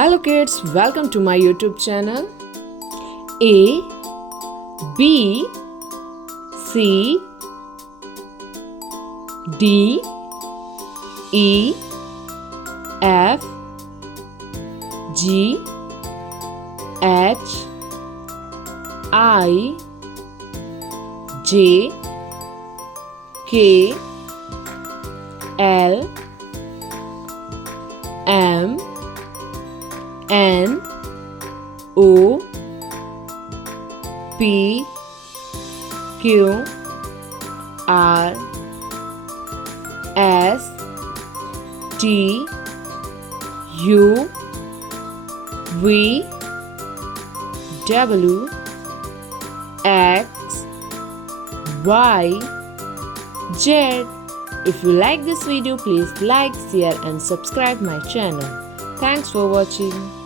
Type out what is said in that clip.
Hello kids, welcome to my YouTube channel. A B C D E F G H I J K L M N O P Q R S T U V W X Y Z. If you like this video, please like, share and subscribe my channel. Thanks for watching.